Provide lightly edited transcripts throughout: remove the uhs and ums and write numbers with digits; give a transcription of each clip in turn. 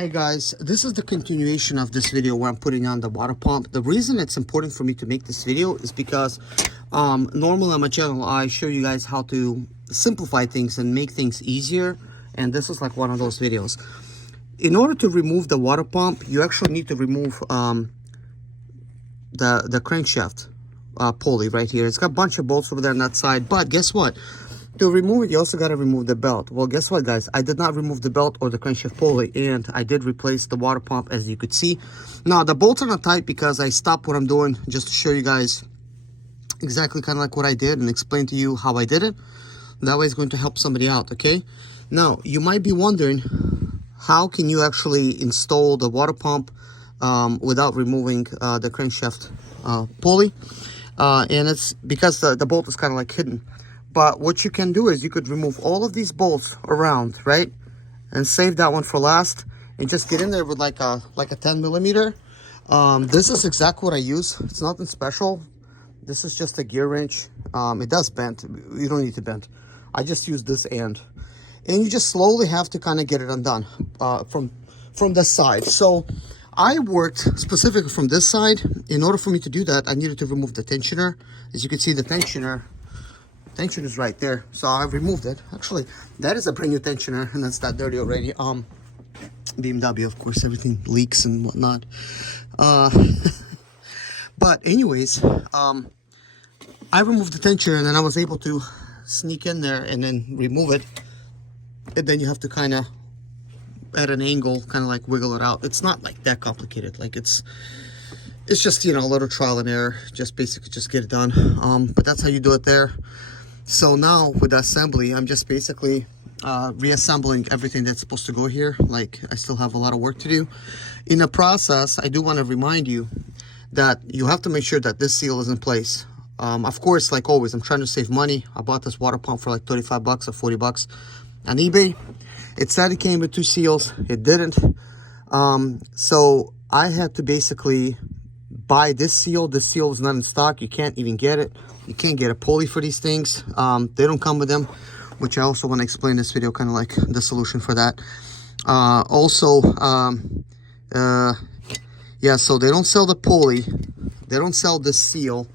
Hey guys, this is the continuation of this video where I'm putting on the water pump. The reason it's important for me to make this video is because normally on my channel I show you guys how to simplify things and make things easier, and this is like one of those videos. In order to remove the water pump, you actually need to remove the crankshaft pulley right here. It's got a bunch of bolts over there on that side, but guess what? To remove it, you also got to remove the belt. Well, guess what, guys? I did not remove the belt or the crankshaft pulley, and I did replace the water pump, as you could see. Now, the bolts are not tight because I stopped what I'm doing just to show you guys exactly kind of like what I did and explain to you how I did it. That way it's going to help somebody out, okay? Now, you might be wondering, how can you actually install the water pump without removing the crankshaft pulley? And it's because the bolt is kind of like hidden. But what you can do is you could remove all of these bolts around, right? And save that one for last. And just get in there with like a 10 millimeter. This is exactly what I use. It's nothing special. This is just a gear wrench. It does bend. You don't need to bend. I just use this end. And you just slowly have to kind of get it undone from the side. So I worked specifically from this side. In order for me to do that, I needed to remove the tensioner. As you can see, the tensioner is right there, so I removed it. Actually, that is a brand new tensioner, and that's that dirty already. BMW, of course, everything leaks and whatnot. But anyways, I removed the tensioner, and then I was able to sneak in there and then remove it. And then you have to kind of, at an angle, kind of like wiggle it out. It's not like that complicated. Like it's just, you know, a little trial and error. Just basically just get it done. But that's how you do it there. So now with the assembly, I'm just basically reassembling everything that's supposed to go here. Like, I still have a lot of work to do. In the process, I do want to remind you that you have to make sure that this seal is in place. Of course, like always, I'm trying to save money. I bought this water pump for like 35 bucks or 40 bucks on eBay. It said it came with 2 seals. It didn't. So I had to basically buy this seal. This seal is not in stock. You can't even get it. You can't get a pulley for these things. They don't come with them, which I also want to explain in this video, kind of like the solution for that. Yeah, so they don't sell the pulley. They don't sell the seal.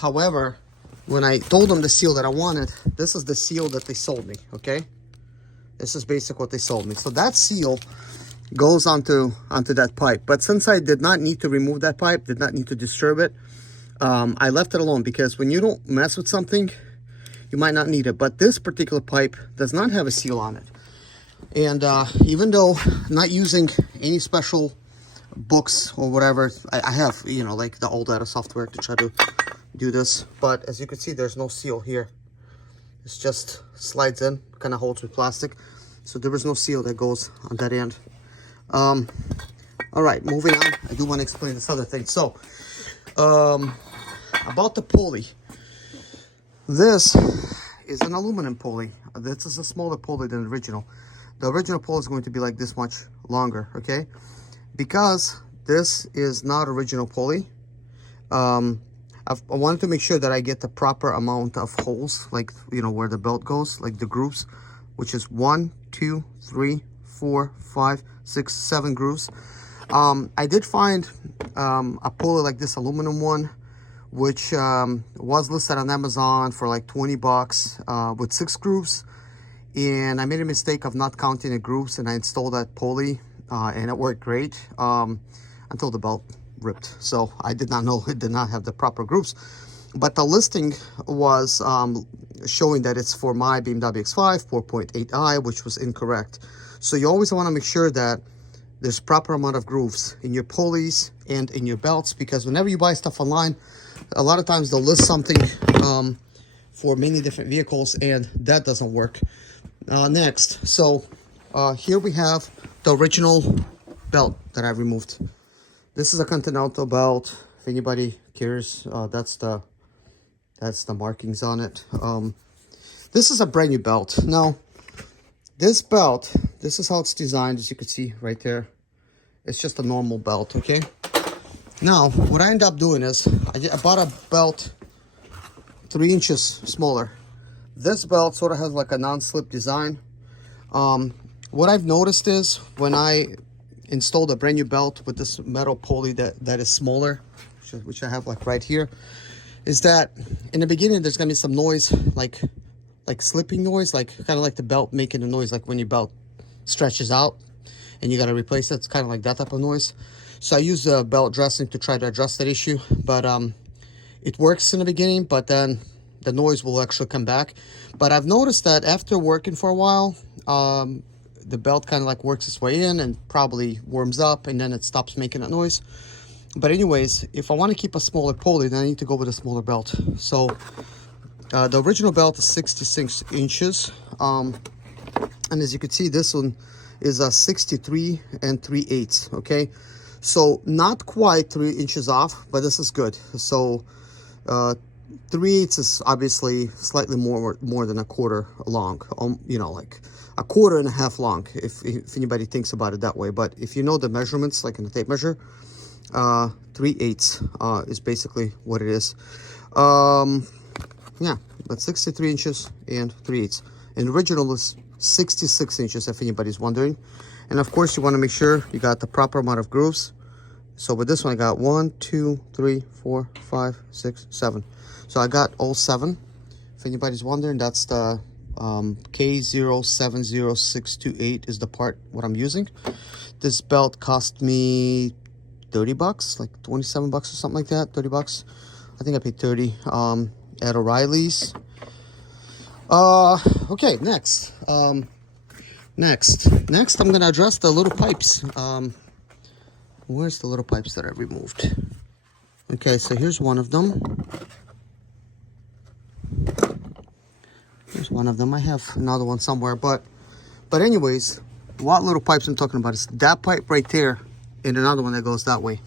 However, when I told them the seal that I wanted, this is the seal that they sold me, okay? This is basically what they sold me. So that seal goes onto that pipe. But since I did not need to remove that pipe, did not need to disturb it, I left it alone, because when you don't mess with something, you might not need it. But this particular pipe does not have a seal on it. And even though not using any special books or whatever, I have, you know, like the old data software to try to do this. But as you can see, there's no seal here. It's just slides in, kind of holds with plastic. So there is no seal that goes on that end. All right, moving on. I do want to explain this other thing. So, about the pulley. This is an aluminum pulley. This is a smaller pulley than the original. The original pulley is going to be like this much longer, okay? Because this is not original pulley, I wanted to make sure that I get the proper amount of holes, like, you know, where the belt goes, like the grooves, which is 1, 2, 3, 4, 5, 6, 7 grooves. I did find a pulley like this aluminum one, which was listed on Amazon for like 20 bucks with 6 grooves. And I made a mistake of not counting the grooves, and I installed that pulley and it worked great until the belt ripped. So I did not know it did not have the proper grooves. But the listing was showing that it's for my BMW X5 4.8i, which was incorrect. So you always want to make sure that there's proper amount of grooves in your pulleys and in your belts, because whenever you buy stuff online, a lot of times they'll list something for many different vehicles, and that doesn't work. Next, so here we have the original belt that I removed. This is a Continental belt. If anybody cares, that's the markings on it. This is a brand new belt. Now, this belt, this is how it's designed, as you can see right there. It's just a normal belt, okay? Now, what I end up doing is, I bought a belt 3 inches smaller. This belt sort of has like a non-slip design. What I've noticed is when I installed a brand new belt with this metal pulley that is smaller, which I have like right here, is that in the beginning there's gonna be some noise, like slipping noise, like kind of like the belt making a noise, like when your belt stretches out and you gotta replace it. It's kind of like that type of noise. So I use the belt dressing to try to address that issue, but it works in the beginning, but then the noise will actually come back. But I've noticed that after working for a while, the belt kind of like works its way in and probably warms up, and then it stops making that noise. But anyways, if I want to keep a smaller pulley, then I need to go with a smaller belt. So the original belt is 66 inches. And as you can see, this one is a 63 3/8, okay? So not quite 3 inches off, but this is good. So 3/8 is obviously slightly more than a quarter long, you know, like a quarter and a half long, if anybody thinks about it that way. But if you know the measurements, like in the tape measure, 3/8 is basically what it is. Yeah, but 63 inches and 3/8. And the original is 66 inches, if anybody's wondering. And of course, you want to make sure you got the proper amount of grooves. So with this one, I got 1, 2, 3, 4, 5, 6, 7. So I got all 7. If anybody's wondering, that's the K070628 is the part what I'm using. This belt cost me 30 bucks, like 27 bucks or something like that. 30 bucks. I think I paid 30 at O'Reilly's. Okay, next I'm gonna address the little pipes. Where's the little pipes that I removed? Okay, so here's one of them. Here's one of them. I have another one somewhere, but anyways, what little pipes I'm talking about is that pipe right there and another one that goes that way.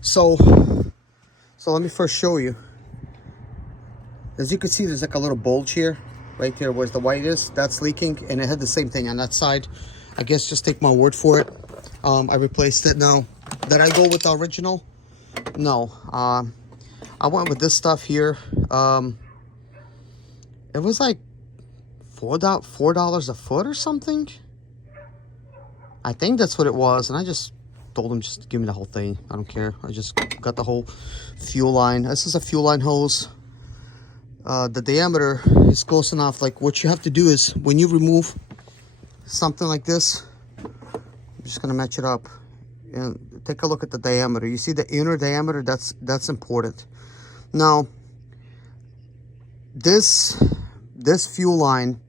So let me first show you. As you can see, there's like a little bulge here, right there where the white is. That's leaking, and it had the same thing on that side. I guess just take my word for it. I replaced it. Now, did I go with the original? No. I went with this stuff here. It was like $4 a foot or something. I think that's what it was, and I just told him just give me the whole thing. I don't care. I just got the whole fuel line. This is a fuel line hose. The diameter is close enough. Like, what you have to do is when you remove something like this, I'm just gonna match it up and take a look at the diameter. You see the inner diameter? That's important. Now, this fuel line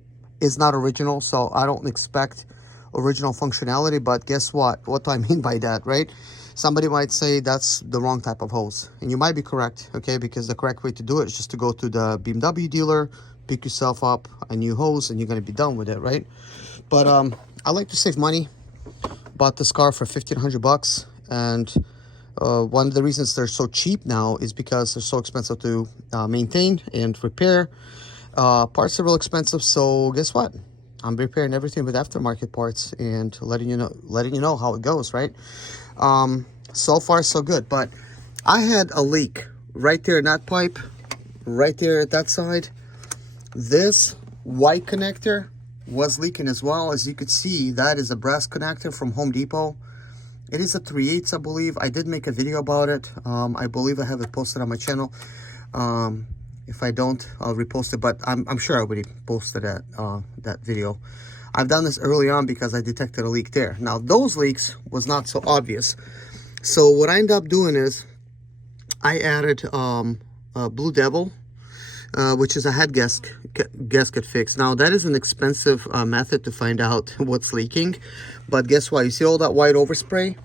is not original, so I don't expect original functionality. But guess what? What do I mean by that, right? Somebody might say that's the wrong type of hose, and you might be correct, okay? Because the correct way to do it is just to go to the BMW dealer, pick yourself up a new hose, and you're gonna be done with it, right? But I like to save money. Bought this car for 1,500 bucks, and one of the reasons they're so cheap now is because they're so expensive to maintain and repair. Parts are real expensive, so guess what? I'm repairing everything with aftermarket parts and letting you know how it goes, right? So far so good. But I had a leak right there in that pipe, right there at that side. This white connector was leaking as well. As you could see, that is a brass connector from Home Depot. It is a 3/8, I believe. I did make a video about it. I believe I have it posted on my channel. If I don't, I'll repost it, but I'm sure I already posted that video. I've done this early on because I detected a leak there. Now, those leaks was not so obvious. So what I ended up doing is I added Blue Devil, which is a head gasket fix. Now, that is an expensive method to find out what's leaking. But guess what? You see all that white overspray?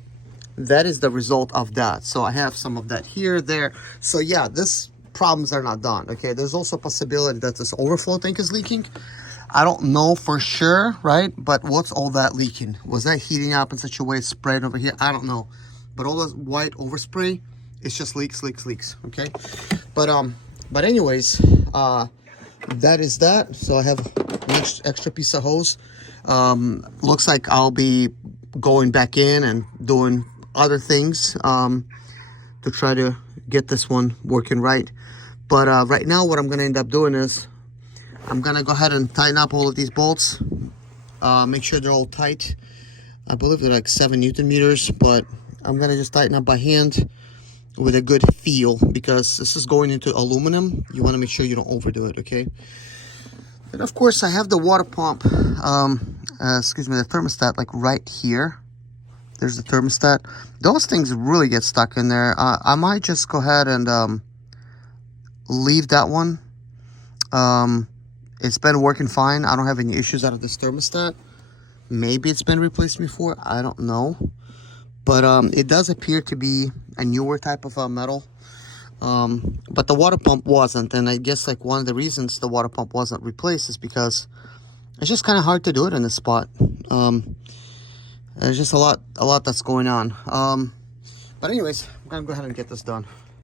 That is the result of that. So I have some of that here, there. So yeah, this problems are not done, okay? There's also a possibility that this overflow tank is leaking. I don't know for sure, right? But what's all that leaking? Was that heating up in such a way it's spraying over here? I don't know. But all this white overspray, it's just leaks, okay? But anyways, that is that. So I have an extra piece of hose. Looks like I'll be going back in and doing other things to try to get this one working right. But right now what I'm going to end up doing is I'm going to go ahead and tighten up all of these bolts, make sure they're all tight. I believe they're like 7 Newton meters, but I'm gonna just tighten up by hand with a good feel, because this is going into aluminum. You want to make sure you don't overdo it, okay? And of course, I have the water pump, excuse me, the thermostat, like right here. There's the thermostat. Those things really get stuck in there. I might just go ahead and leave that one. It's been working fine. I don't have any issues out of this thermostat. Maybe it's been replaced before, I don't know. But it does appear to be a newer type of metal. But the water pump wasn't, and I guess like one of the reasons the water pump wasn't replaced is because it's just kind of hard to do it in this spot. There's just a lot that's going on. But anyways, I'm gonna go ahead and get this done.